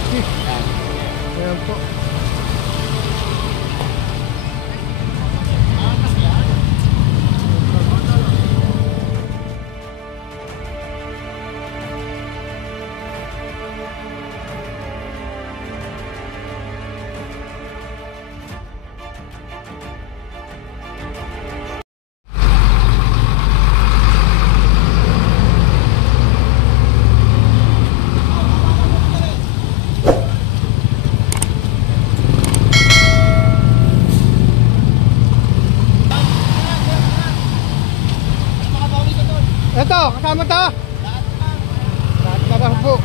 Okay. Ayan po. Ito, kasama to. Lahat na lang po.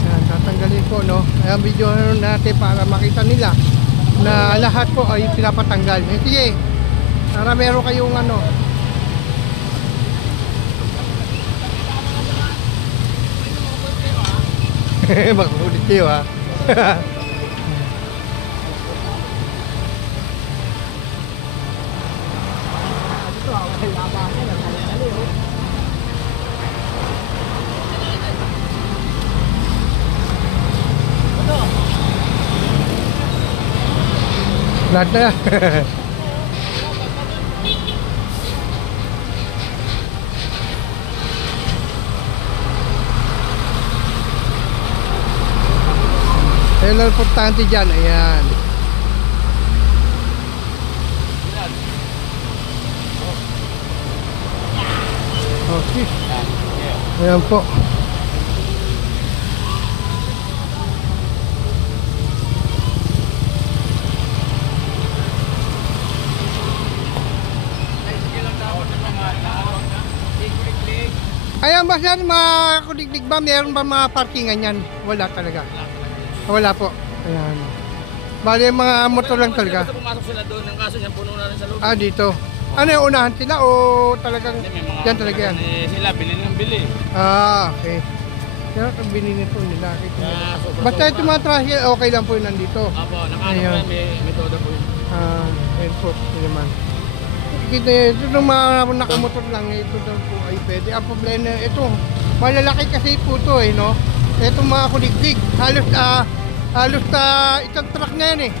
Yan, tatanggalin po, no. Ayan, video natin para makita nila na lahat po ay pinapatanggal. Sige, para meron kayong ano. Makulit kayo, ha. Lahat na. Ayun ang importante dyan. Ayan. Okay. Ayan po. Ayan ba sir, mga kudigdig ba? Meron ba mga parkingan yan? Wala talaga. Wala po. Ayan. Bali mga motor lang talaga. Pumasok sila doon, ang kaso niya puno na rin sa loob. Ah, dito. Ano yung unahan sila o talagang yan talaga yan? Sila, bili ng bili. Ah, okay. Kaya ang binili po nila. Basta ito mga trahil, okay lang po yun nandito. Apo, nakaano po may todo po yun. Ah, ayun po, yun naman. Kita ito ng mga nakamotor lang, ito daw po ay pwede. Ang problema, ito, malalaki kasi po ito eh, no? Ito mga kuliglig, halos isang truck na yan eh.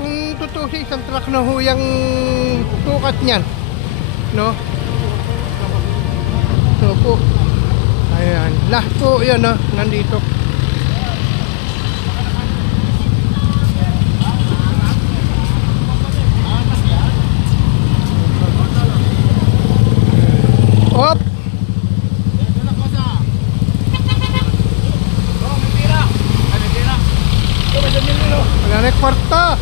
Kung totoo siya, isang truck na huyang tukat niyan, no? So po, ayan, lahat po yan, no? Nandito. Op! Wala na kwarta.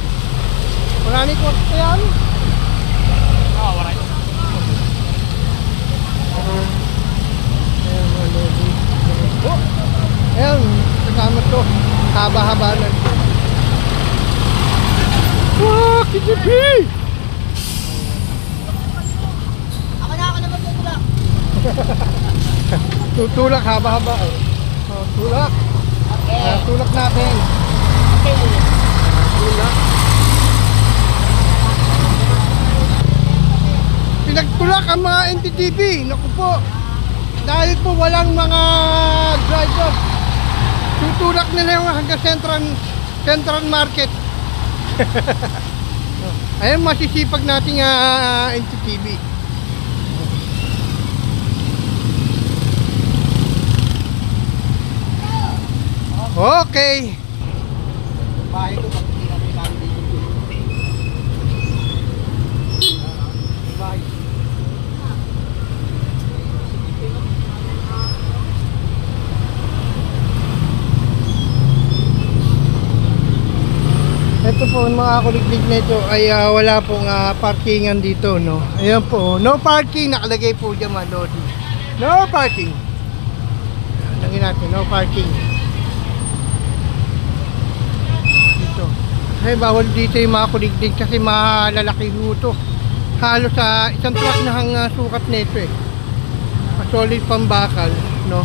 Wala na kwarta yan. Wala ito. Ayan, kasama to. Haba-haba na. Wow, kijipi! Ako na magtutulak. Tutulak, haba-haba. Oh, tulak. Okay. Tulak natin. Okay. Tulak. Pinagtulak ang mga NTTV. Naku po. Dahil po walang mga driver. Tutulak nila yung hanggang Central Market. Ayan, masisipag nating NTTV. Okay. Bahay ko pag hindi namin kami dito. Bahay. Ito po mga kuliglig na ito ay wala pong parkingan dito, no. Ayan po, no parking nakalagay po diyan, mga lodi. No parking. Lagyan natin, no parking. Dito. Ay bawal dito yung mga kuliglig kasi malalaki huto. Halos sa isang truck na hang sukat nito eh. Solid pambakal, no.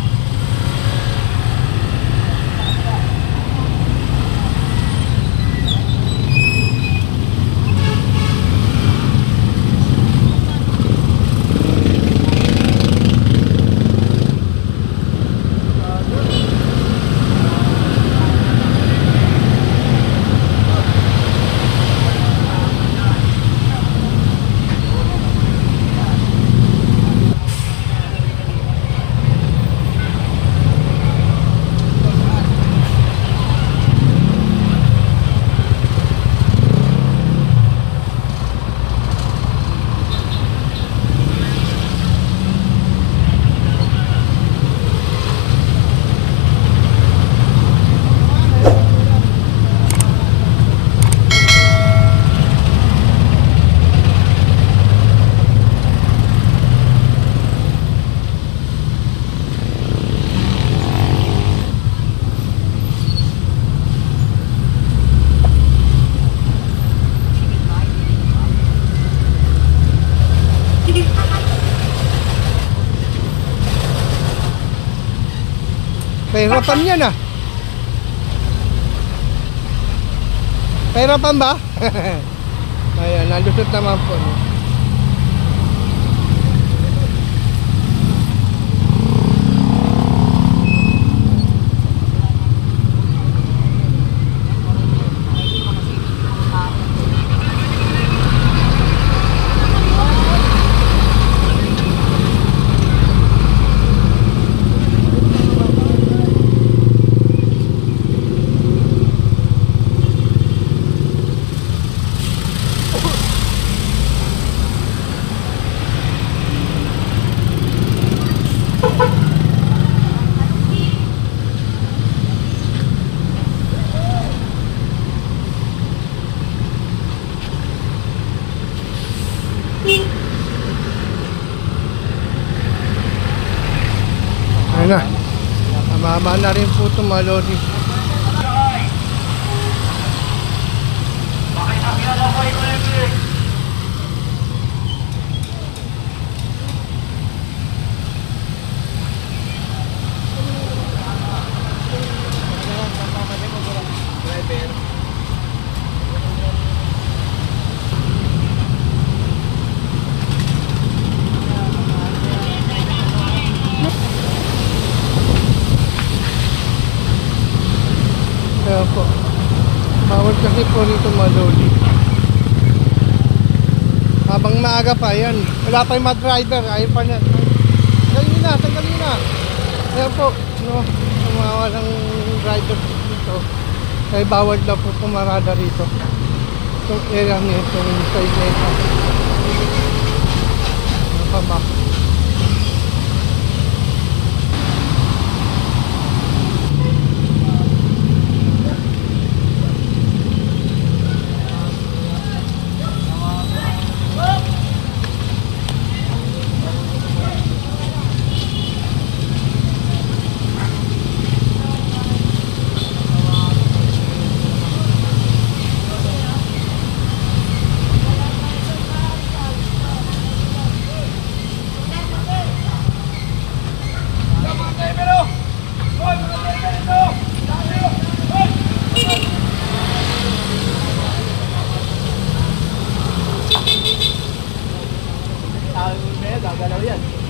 Pahirapan yan ah. Pahirapan ba? Ayan, nalusot naman po. No? Ayun na. Mama na rin po itong mga lodi. Kaya po, bawal kasi po rito mga lodi. Habang maaga pa, yan. Wala pa yung mga driver, ayaw pa niya. Tanggalin na. Kaya po, no, tumawa ng driver dito. Kaya bawal na po pumarada rito. Itong area nito, yung side nito. Ano pa ba? Gagalaw yan.